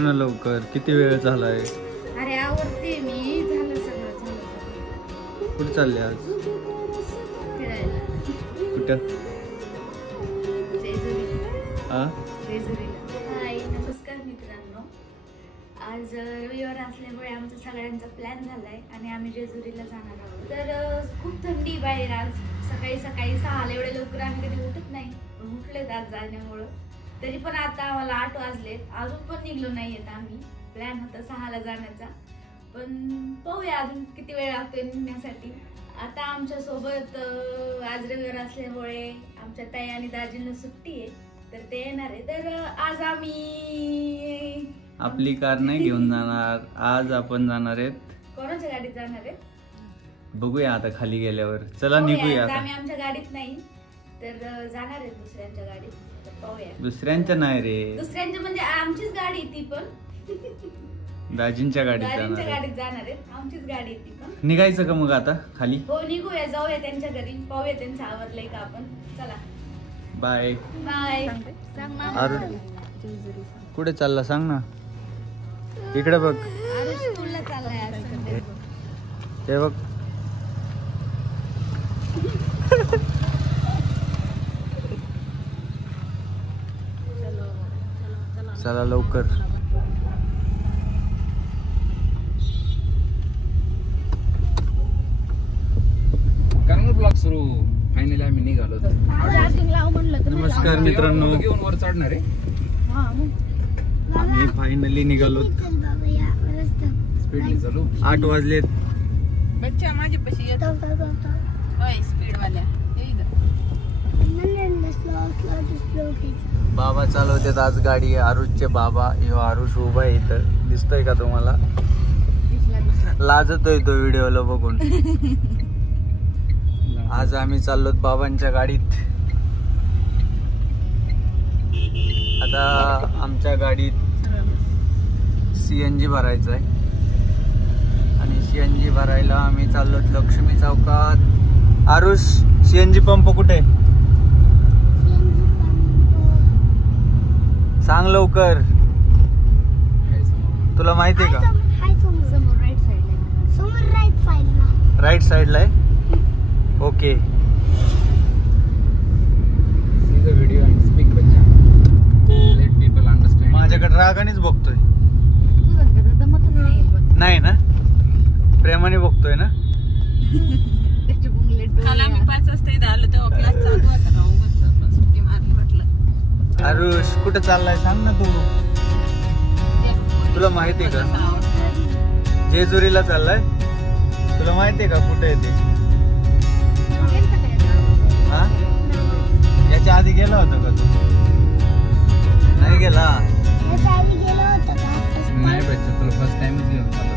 ना लवकर, किती वेळ झालाय? अरे आवडते मी, झालं सगळं झालं. कुठे चालले आज? फिरायला. कुठं? जेजुरी. हा? जेजुरीला. हाय, नमस्कार मित्रांनो. आज रविवार असल्यामुळे आमचा सगळ्यांचा प्लॅन झालाय आणि आम्ही जेजुरीला जाणार आहोत. तर खूप थंडी बाहेर आज. सकाळी सकाळी 6ला एवढे लवकर आम्ही कधी उठत नाही, पण उठलेत आज जाण्यामुळं. तरी पण आता आम्हाला 8 वाजलेत, अजून पण निघलो नाहीयेत आम्ही. प्लॅन होता 6ला जाण्याचा, पण पाहूया अजून किती वेळ लागतोय निघण्यासाठी. आता आमच्या सोबत आज रविवार असल्यामुळे आमच्या ताई आणि दाजींना सुट्टी आहे, तर ते येणार आहे. तर आज आम्ही आपली कार नाही घेऊन जाणार, आज आपण जाणार आहेत. कोणाच्या गाडीत जाणार आहे बघूया आता खाली गेल्यावर. चला पाहूया. निघूया. आज आम्ही आमच्या गाडीत नाही, तर जाणार आहे दुसऱ्यांच्या गाडीत. तर पाहूया. दुसऱ्यांच्या नाही रे, दुसऱ्यांच्या म्हणजे आमचीच गाडी आहे ती पण. दाजींच्या गाडीत दाजींच्या जाणार गाडीत जाणार आहे, आमचीच गाडी आहे ती पण. निघायचं का मग आता खाली? हो निघूया, जाऊया त्यांच्या घरी, पाहूया त्यांचं आवरलंय का आपण. चला बाय बाय. अरुण कुठे चालला सांग ना. इकडे बघ, स्कूलला चाललाय आज संडे. ते बघ. चला लवकर. ब्लॉग सुरू. फायनली आम्ही निघालो. नमस्कार मित्रांनो, घेऊन वर चढणार आहे. आम्ही फायनली निघालो. स्पीडली चालू. 8 वाजलेत. बच्चा माझी पशी येतो. स्पीड वाल्या बाबा चालवतात आज गाडी. आरुषचे बाबा. ह्यो आरुष उभा आहे इथं, दिसतोय का तुम्हाला? लाजतोय तो व्हिडिओला बघून. आज आम्ही चाललोत बाबांच्या गाडीत. आता आमच्या गाडीत CNG भरायचं आहे आणि CNG भरायला आम्ही चाललोत लक्ष्मी चौकात. आरुष, CNG पंप कुठे? सांग लवकर. तुला माहिती आहे का? समोर राईट साईडला. राईट साईडला आहे. ओके. व्हिडिओ अँड स्पीक बच्चा. Let people understand. माझ्याकडे रागानेच बघतोय. नाही ना, प्रेमाने बघतोय ना. काल आम्ही 5 वाजता इथं आलो तेव्हा क्लास चालू होता ना, उगाच आपण सुट्टी मारली म्हटलं. आरुष कुठे चाललाय सांग ना तू. तुला माहिती आहे का जेजुरीला चाललाय? तुला माहिती आहे का कुठे आहे ते? हा, याच्या आधी गेला होता का तू? नाही गेला. नाही बच्चा, तुला फर्स्ट टाइमच घेऊन चाललो.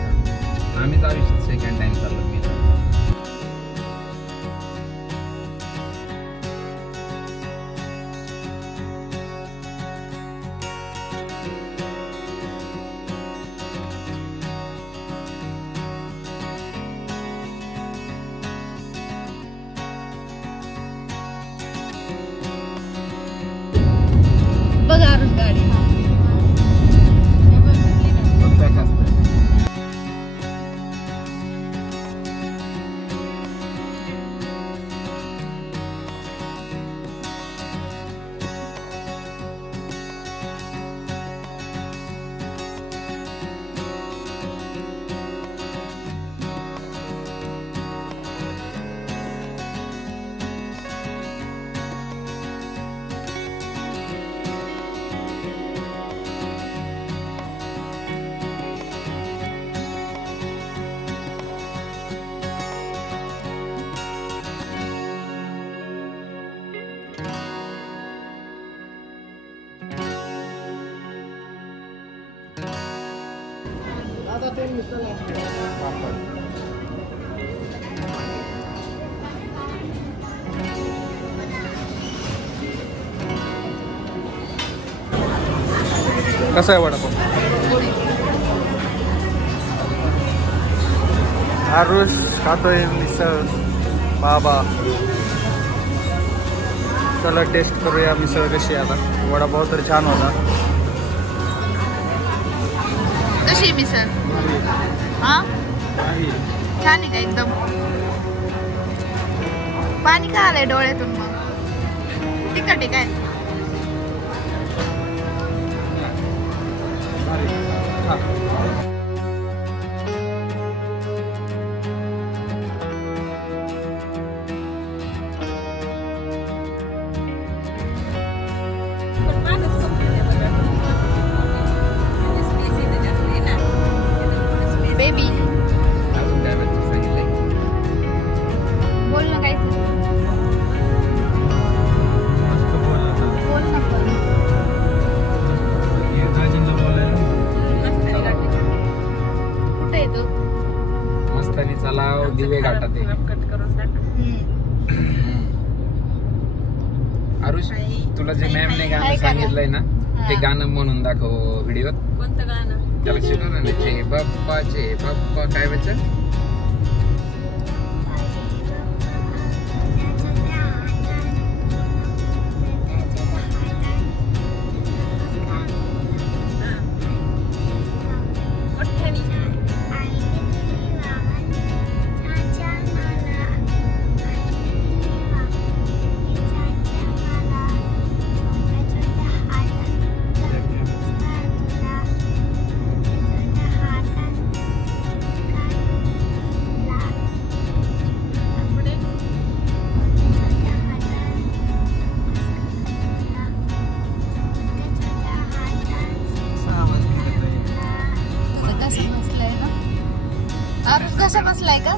आम्हीच आयुष्यात सेकंड टाइम चाललो. मी बघा आरुष गाडी. बघताय असतं. कसा आहे वडापाव? आरुष खातोय मिसळ. बाबा चला टेस्ट करूया मिसळ कशी आहे. आता वडापाव तर छान होता. कशी आहे मिसळ? हा छान आहे का एकदम? पाणी का आलंय डोळ्यातून मग? तिखट आहे काय? पण माणूस comfortable आहे. म्हणजे space इथे जास्त आहे ना. इथे थोडं space बेबी अजून काय माहिती सांगितलंय बोल ना काहीतरी. मस्त बोलला ना. बोल ना पण. हे दाजींना बोलायला मस्त आहे लागली. कुठे आहे तू? मस्तानी चलाव दिवे घाटात आहे. कट करून टाका. आरुष तुला जे मॅमने काय गाणं करा? सांगितलंय ना ते हा. गाणं म्हणून दाखव व्हिडिओत. कोणतं गाणं? त्याला शिकव ना जे बाप्पा काय वाचं हा. मोठ्याने. पुढे. तुझं कसं बसलंय ना? आरुष कसा बसलाय का?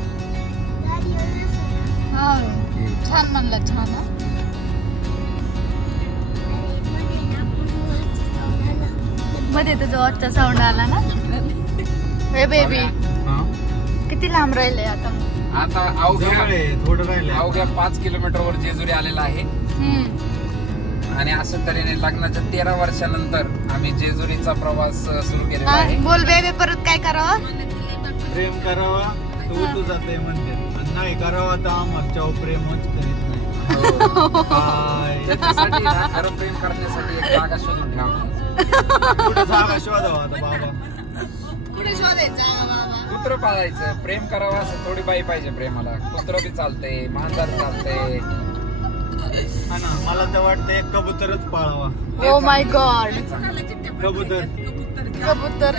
हा छान म्हणला छान हा. मध्ये तुझा वॉचचा साऊंड आला ना. हे बेबी किती लांब राहिले आता? आता जवळ आहे, थोडं राहिलंय. अवघ्या 5 किलोमीटरवर जेजुरी आलेला आहे. आणि असं तऱ्हेने लग्नाच्या 13 वर्षानंतर आम्ही जेजुरीचा प्रवास सुरू केलेला आहे. बोल बेबी परत काय करावं? प्रेम करावा तू जाते म्हणते आणि नाही करावा तर आमच्यावर प्रेमच करीत नाही. काय? त्याच्यासाठी ना खरं प्रेम करण्यासाठी एक जागा शोधून ठेवा. कुठं जागा शोधावा आता बाबा. कुठे शोधायचं बाबा? कुत्र पाळायचं. प्रेम करावं असं थोडी बाई पाहिजे प्रेमाला. कुत्र बी चालतंय, मांजर चालतंय. हा ना, मला तर वाटतं एक कबूतरच पाळावा. ओ माय गॉड. कबूतर. कबूतर.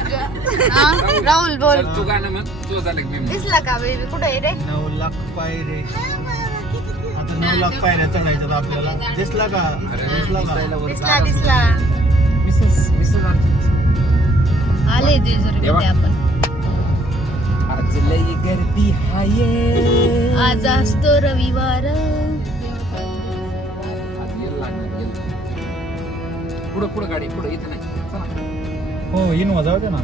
राहुल बोल. चल तू गाणं म्हण. तू झालं की मी म्हणतो. दिसला का बेबी? कुठे आहे रे? 9 लाख पायरे. आता 9 लाख पायऱ्या चढायच्यात आपल्याला. दिसला का? अरे, दिसला का? दिसायला वर दिसला जागा दिसला. मिसेस आमची. आले जेजुरी तेव्हा? मध्ये आपण. आज लई गर्दी हाये. आज असतो रविवार. आज येल लागणार येल. पुढं गाडी पुढे इथे नाही. चला. हो इनोवा जाऊ दे ना.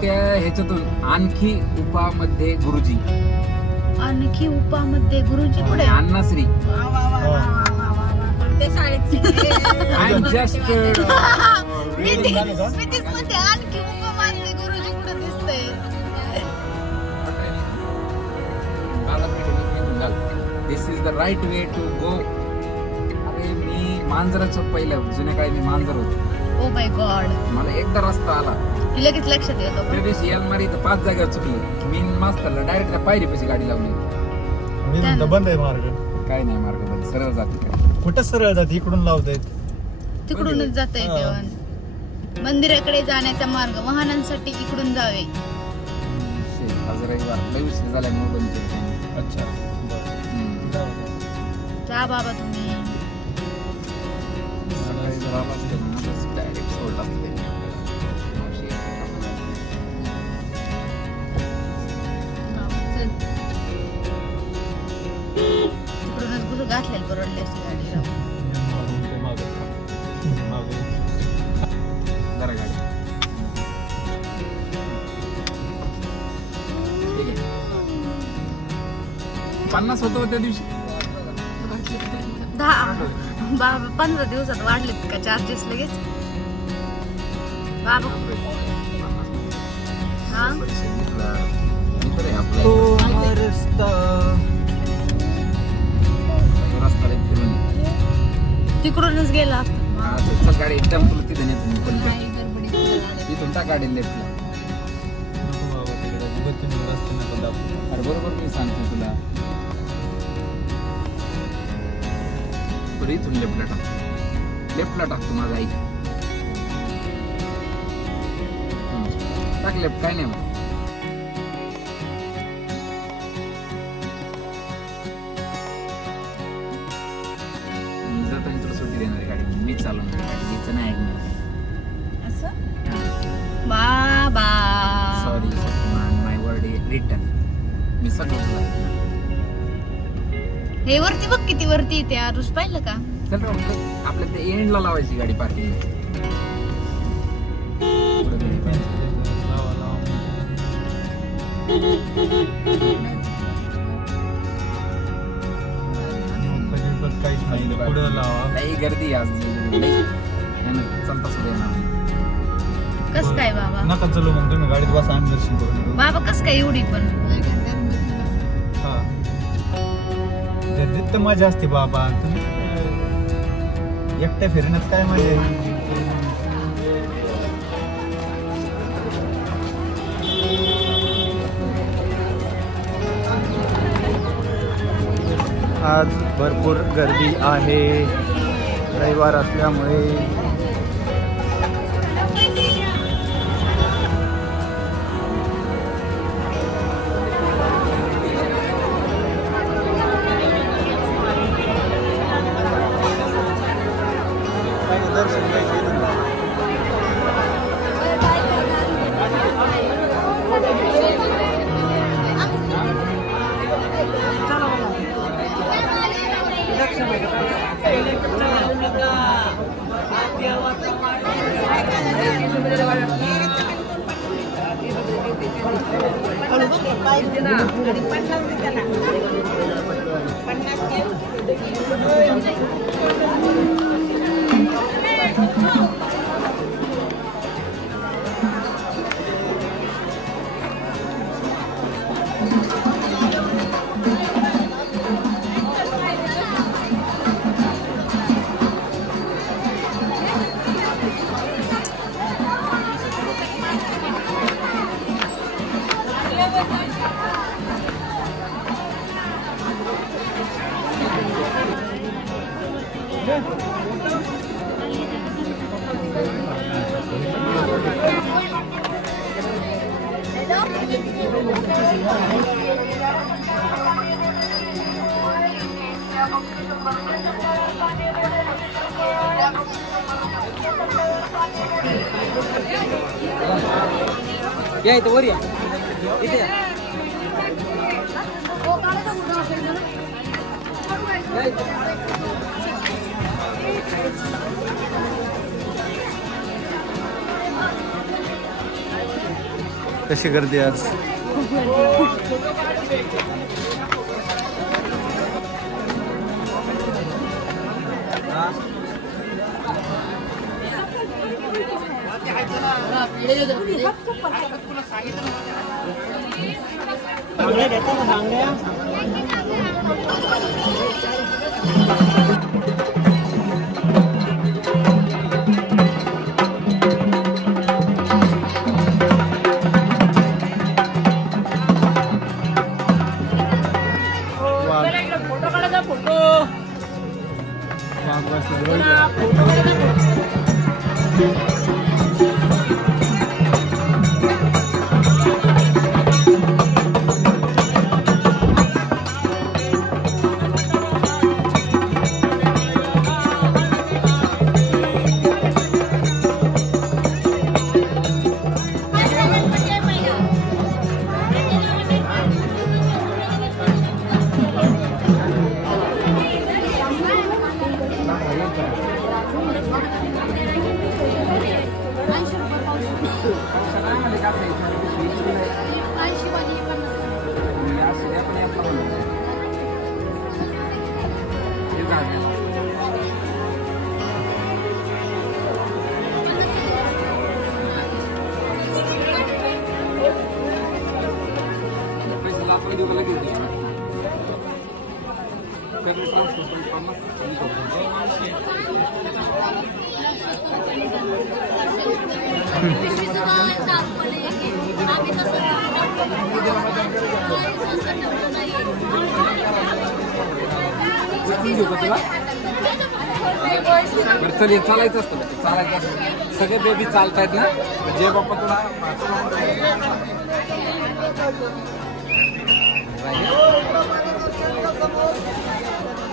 त्या ह्याच्यातून आणखी उपामध्ये गुरुजी आणखी उपामध्ये गुरुजी कुठे? अन्नाश्री. वा वा वा वा वा वा वा. ते शाळेत आय एम जस्ट मी तेच म्हणते आणखी उपामध्ये गुरुजी कुठे दिसतंय? This is the right way to go. अरे मी मांजराचं पहिलं जुन्या काळी मी मांजर होतो. Oh my god. मला एकदा रस्ता आला की लगेच लक्षात येतो त्या दिवशी एलमारी तर 5 जागेवर चुकली. मी मास्तरला डायरेक्ट त्या पायरीपाशी गाडी लावली. मी म्हणतो बंद आहे मार्ग. काय नाही मार्ग बंद, सरळ जाते काय. कुठं सरळ जाते? इकडून लावतायत. तिकडूनच जाता येते. मंदिराकडे जाण्याचा मार्ग वाहनांसाठी इकडून जावे. आज रविवार लय उशीर झाल्यामुळे बंद केलं. अच्छा. जा बाबा तुम्ही. सकाळी जर आला असतं ना, तर डायरेक्ट सोडला असतं त्यांनी आपल्याला. मावशी येते का? चल. तिकडूनच गुरु घातलेलं परवडले असते गाडी लावून. जरा गाडी. ठीक आहे. 50 होतो त्या दिवशी. 15 दिवसात वाढलेत का चार्जेस लगेच? बाबा हा रस्ता फिरून तिकडूनच गेला. चल गाडी एकदम तुला तिथे नेतो. इथून टाक गाडी लेफ्टला. तुम्ही रस्ते नका दाखवू. अरे बरोबर मी सांगतो तुला. बरं इथून लेफ्टला टाकतो माझा आई. टाक लेफ्ट, काय नाही मग. जाताना तुला सुट्टी देणार गाडी, मी चालवणार गाडी, तिचं नाही ऐकणार. असं बाबा सॉरी माय वर्ड रिटर्न. मी सगळं हे वरती बघ किती वरती येते आरुष, पाहिलं का? चल आपल्या त्या एंडला लावायची गाडी पार्किंग. लावा लावा. पण काहीच नाही पुढं लावा. नाही गर्दी आज चालता सुद्धा येणार नाही. कस काय बाबा? नका चलू मग तुम्ही गाडीत बसा, आम्ही दर्शन करून येऊ. बाबा कस काय एवढी पण? हा गर्दीत तर मजा असते बाबा. तुम्ही एकट्या फिरण्यात काय मजा आहे? आज भरपूर गर्दी आहे रविवार असल्यामुळे. दर्शन घ्यायचे या इथं वर या. इथे या. कशी गर्दी आज? आम्ही बरं चल, चालायचं असतं, चालायचं असतं. सगळे बेबी चालतायत ना, जे बाप्पा तुला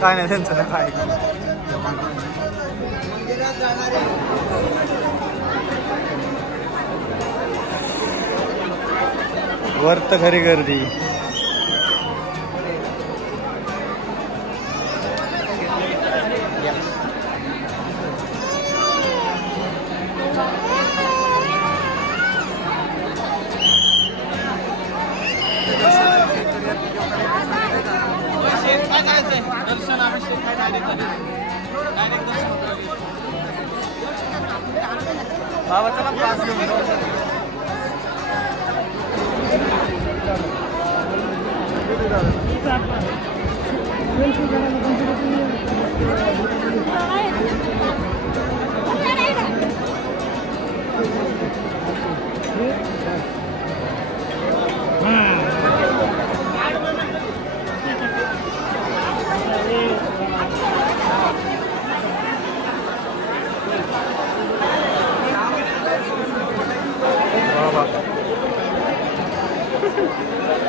काय नाही त्यांचं ना काय वर तर खरी गर्दी. बाबा चला पास घेऊन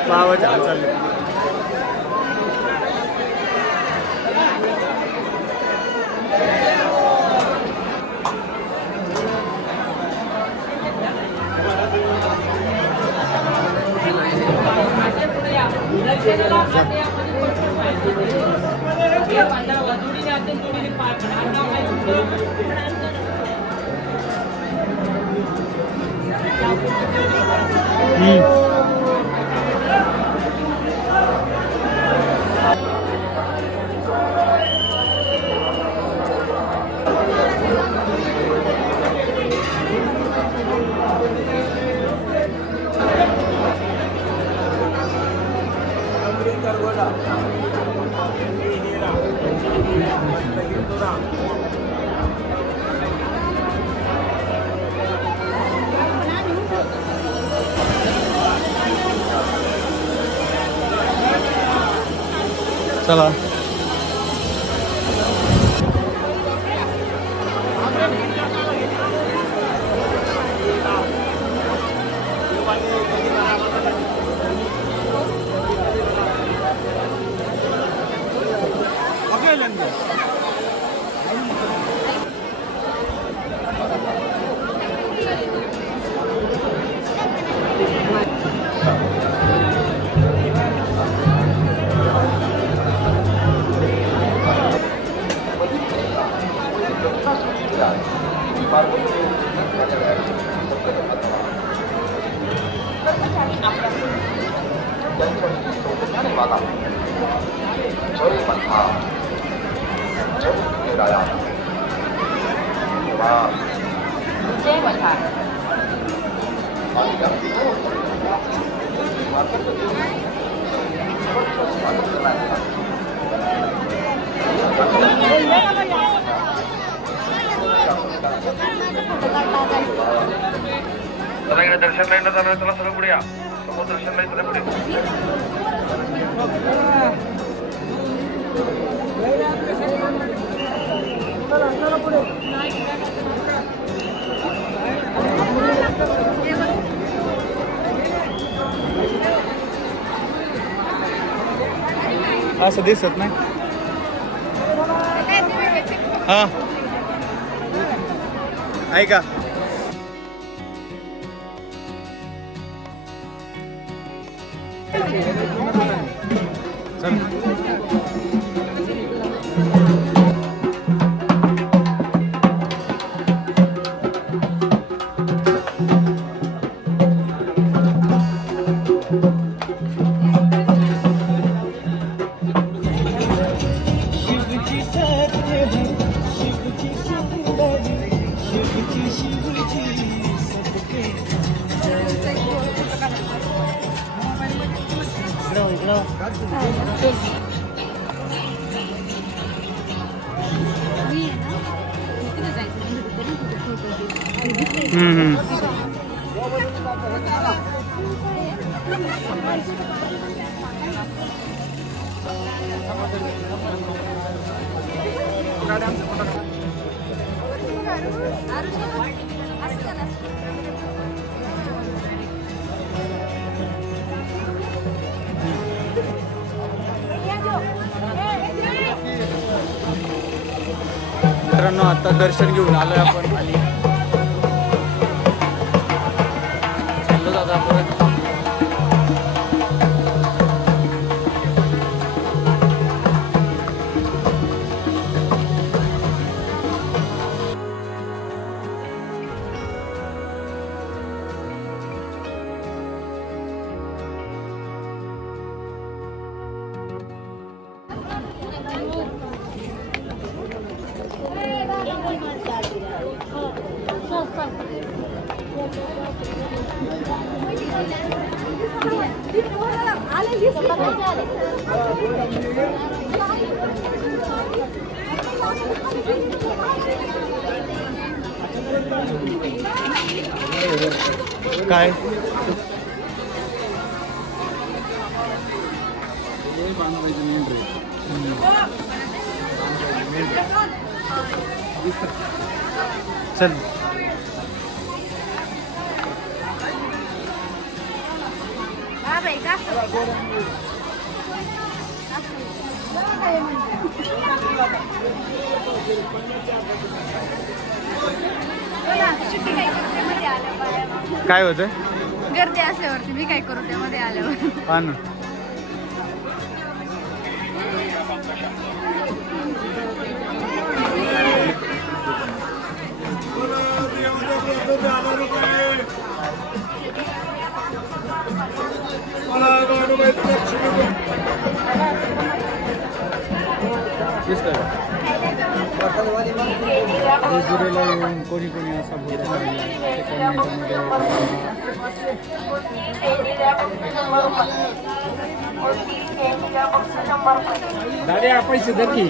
बाबाच्या हात चालले. चला दर्शन लाईनला जाणार, त्याला सगळं पुढे या. समोर दर्शन लाईन पुढे असं दिसत नाही. हा ऐका गाडी आमचं फोटो काढ. मित्रांनो आता दर्शन घेऊन आलोय आपण आणि चाललो दादा परत. काय चल काय होतं गर्दी असल्यावरती मी काय करू त्यामध्ये आल्यावर. हा ना. जेजुरीला येऊन कोणी कोणी असा दादा पैसे दर की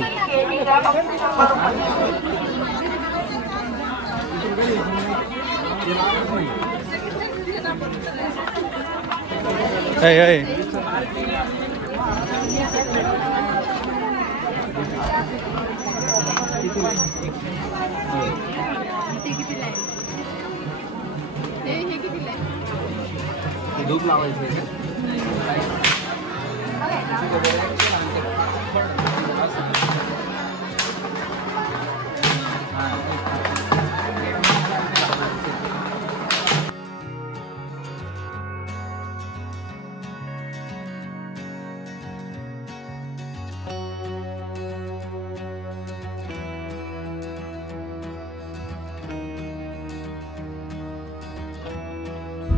धूप लावायचं आहे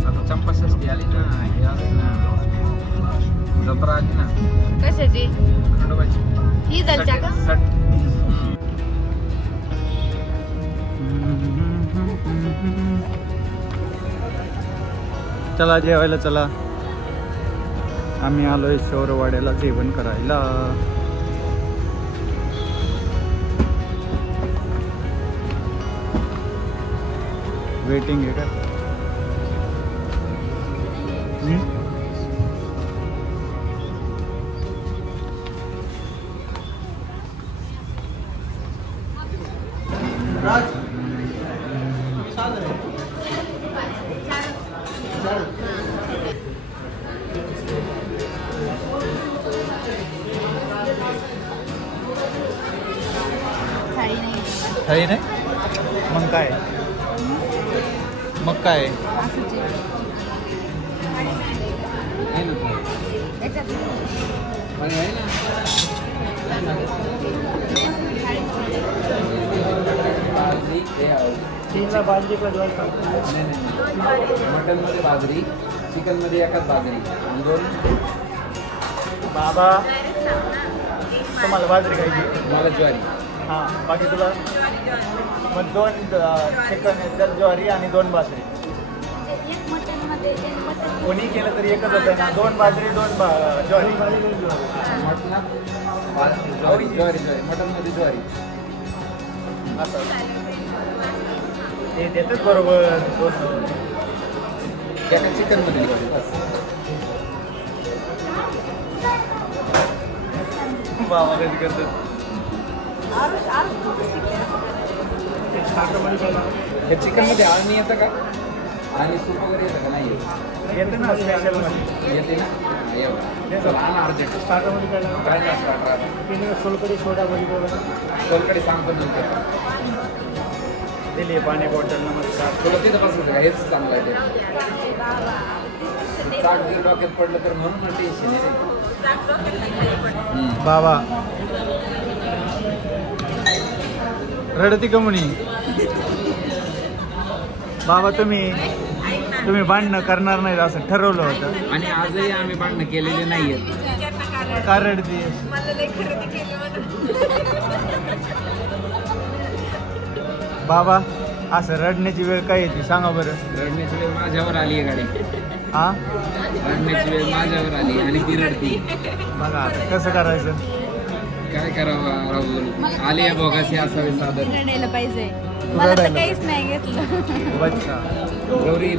आता चंपाषष्ठी आली ना, हे आली ना, जत्रा आली ना. कशाची? खंडोबाची. ही दलच्या का? चला जेवायला चला. आम्ही आलोय शौरवाड्याला जेवण करायला. वेटिंग आहे का? थाळी नाही मग काय? मग काय? मटन मध्ये बाजरी, चिकन मध्ये एकाच बाजरी आणि 2. बाबा तुम्हाला बाजरी खायची? मला ज्वारी. हां बाकी तुला? मग 2 चिकन ज्वारी आणि 2 बाजरी. कोणी केलं तरी एकच होतं ना. 2 बाजरी 2 ज्वारी. ज्वारी ज्वारी ज्वारी मटन मध्ये ज्वारी असं ते देतात बरोबर. 2 एका चिकन मध्ये ज्वारी बस. बाबा कधी करतात. हे चिकन मध्ये आळणी येतं का आणि सूप वगैरे येतं का? नाही येते ना स्पेशल मध्ये येते ना. लहान अर्जंट स्टार्टरमध्ये काय ना स्टार्टर सोलकडी सोडा बरी सोलकडे सांगतो नंतर. दिली पाणी बॉटल. नमस्कार. थोडं तिथं बसायचं का? हेच चांगलं आहे ते. चाक जर डोक्यात पडलं तर म्हणून मला टेन्शन आहे. बाबा रडती का म्हणी? बाबा तुम्ही भांडणं करणार नाही असं ठरवलं होतं आणि आजही आम्ही भांडणं केलेले नाहीयेत. का रडती? बाबा असं रडण्याची वेळ काय येते सांगा बरं. रडण्याची वेळ माझ्यावर आली आहे गाडी. हा रडण्याची वेळ माझ्यावर आली आणि ती रडती. बघा आता कसं करायचं. काय करावं राहुल? आली आहे भोगाशी असावे सादर. रडायला पाहिजे. मला तर काहीच नाही घेतलं. बच्चा गौरी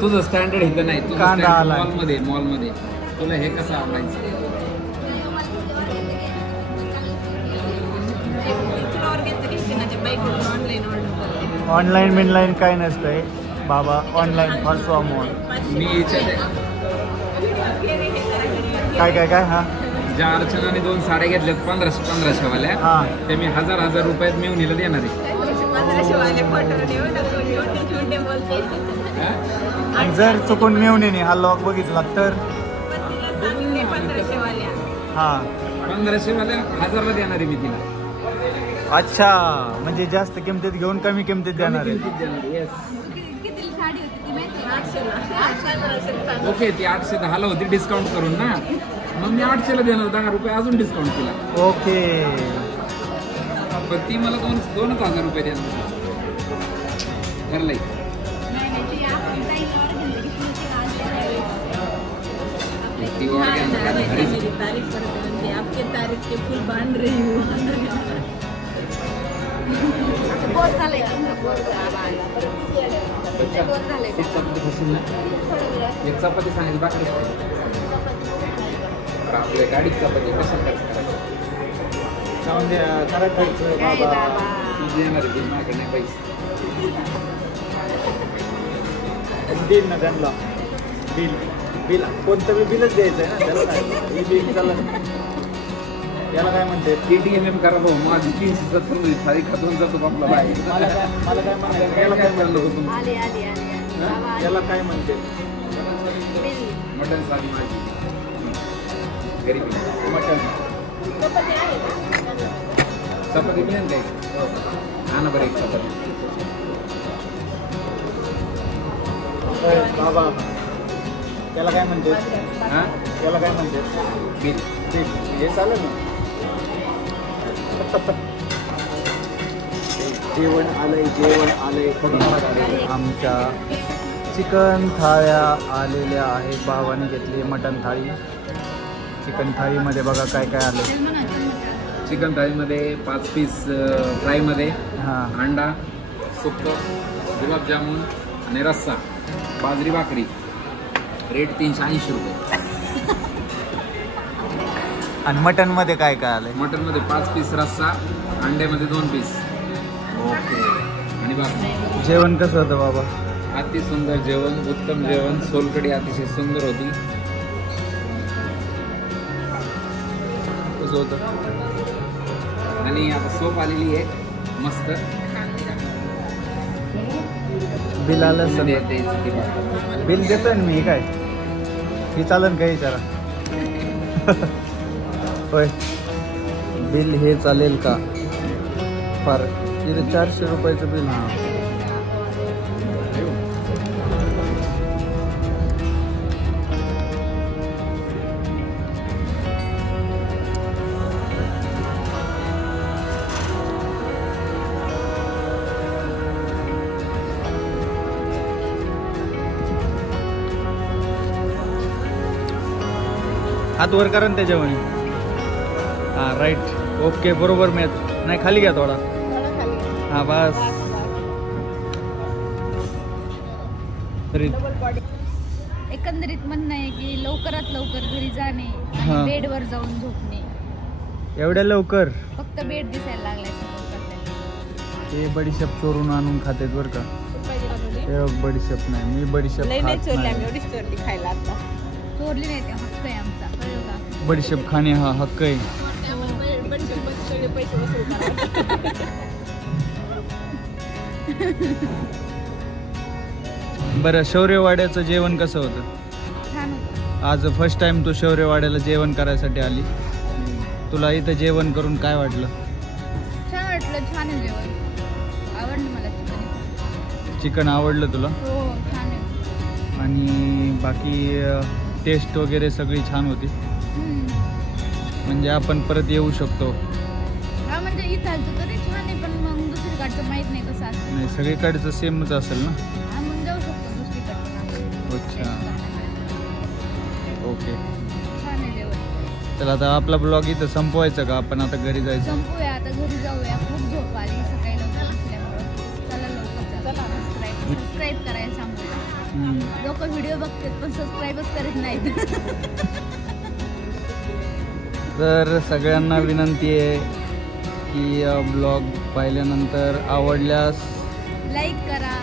तुझं स्टँडर्ड इथं नाही. तुझं कांदा आलाय. मॉलमध्ये तुला हे कसं आवडायचं? ऑनलाईन बिनलाईन काय नसतंय बाबा. Online फॉल्सो amount. मी याच्यात काय हा ज्या अर्चनाने 2 साड्या घेतल्यात 1500 वाल्या, हा ते मी 1000 रुपयात मिळून देणार आहे. जर चुकून मेवणीने हा लॉक बघितला तर हा 1500 वाल्या 1000ला देणार आहे मी तिला. अच्छा म्हणजे जास्त किमतीत घेऊन कमी किमतीत देणार आहे. ओके ती 810ला होती डिस्काउंट करून ना, मग मी 800ला देणार. 10 रुपये अजून डिस्काउंट केला. ओके पण ती मला 2,000 रुपये देणार. ठरलंय. ती organ आपके तारीफ के फूल बांध रही हूँ. एक चपाती सांगायची बाकी आपल्या गाडीत चपाती कसं तुझी येणार आहे माझ्याकडे नाही पैसे. देईल ना त्यांना बिल कोणतं बी बिलच द्यायचं आहे ना त्याला. काय बिल चालत याला काय म्हणते? TTMM करा भाऊ. माझी 370 तारीख खातून जातो आपला बाहेर. मला काय म्हणायचं? याला काय म्हणलं होतं? याला काय म्हणते? मटन साधी माझी गरीबी. मटन चपाती मिळेल काय? हा ना बरं एक चपाती. बाबा याला काय म्हणते? हा याला काय म्हणते? बिल. हे चालेल ना. जेवण आलंय आमच्या चिकन थाळ्या आलेल्या आहेत. भावाने घेतली मटन थाळी. चिकन थाळीमध्ये बघा काय काय आलं. चिकन थाळीमध्ये 5 पीस फ्रायमध्ये, हां अंडा, सुक्कं, गुलाबजामुन आणि रस्सा, बाजरी भाकरी. रेट 380 रुपये. आणि मटनमध्ये काय काय आलंय? मटनमध्ये 5 पीस रस्सा, अंड्यामध्ये 2 पीस. ओके. आणि भाकरी. जेवण कसं होतं बाबा? अति सुंदर जेवण, उत्तम जेवण. सोलकडी अतिशय सुंदर होती. कसं होतं? आणि आता सोप आलेली आहे मस्त. बिल आलं मध्ये सर? येते ती भाकरी. बिल देतोय ना मी. काय हे चालेल का विचारा? होय बिल हे चालेल का? फार इथे 400 रुपयाचं बिल. हां हात वर करा ना त्याच्यावर. हां राईट. ओके बरोबर. मी नाही खाली घ्या थोडा. हां बस. तरी एकंदरीत म्हणणं आहे की लवकरात लवकर घरी जाणे हा. आणि बेडवर जाऊन झोपणे एवढ्या लवकर फक्त बेड दिसायला लागलाय समोर सध्या. ते बडीशेप चोरून आणून खातेत बरं का. हे बघ, बडीशेप नाही, मी बडीशेप लई नाही खात चोरली आम्ही, नाही. एवढीच चोरली खायला आता. चोरली नाही ते हक्क आहे आमचा, कळलं का? बडीशेप खाणे हा हक्क आहे. सगळे पैसे वसूल करा. बरं, शौर्यवाड्याचं जेवण कसं होतं? छान होतं. आज फर्स्ट टाइम तू शौर्यवाड्याला जेवण करायसाठी आली. तुला इथं जेवण करून काय वाटलं? छान वाटलं, छान आहे जेवण. आवडलं मला चिकन. चिकन आवडलं तुला? हो छान आहे. आणि बाकी टेस्ट वगैरे सगळी छान होती. म्हणजे आपण परत येऊ शकतो. हा म्हणजे इथालचं तरी छान आहे, पण मग दुसरीकडचं माहित नाही कसं असतं. नाही, सगळीकडचं सेमच असेल ना. हा मग जाऊ शकतो दुसरीकडचं. अच्छा, ओके. छान आहे जेवण. चला आता आपला ब्लॉग इथं संपवायचा का? आपण आता घरी जायचं. संपूया आता, घरी जाऊया. खूप झोप आली सकाळी लवकर उठल्यामुळं. चला लवकर चला. सबस्क्राईब करायला सांगूया. लोक व्हिडिओ बघतात पण सबस्क्राईबच करत नाहीत. तर सगळ्यांना विनंती आहे की ब्लॉग पाहिल्यानंतर आवडल्यास लाईक करा,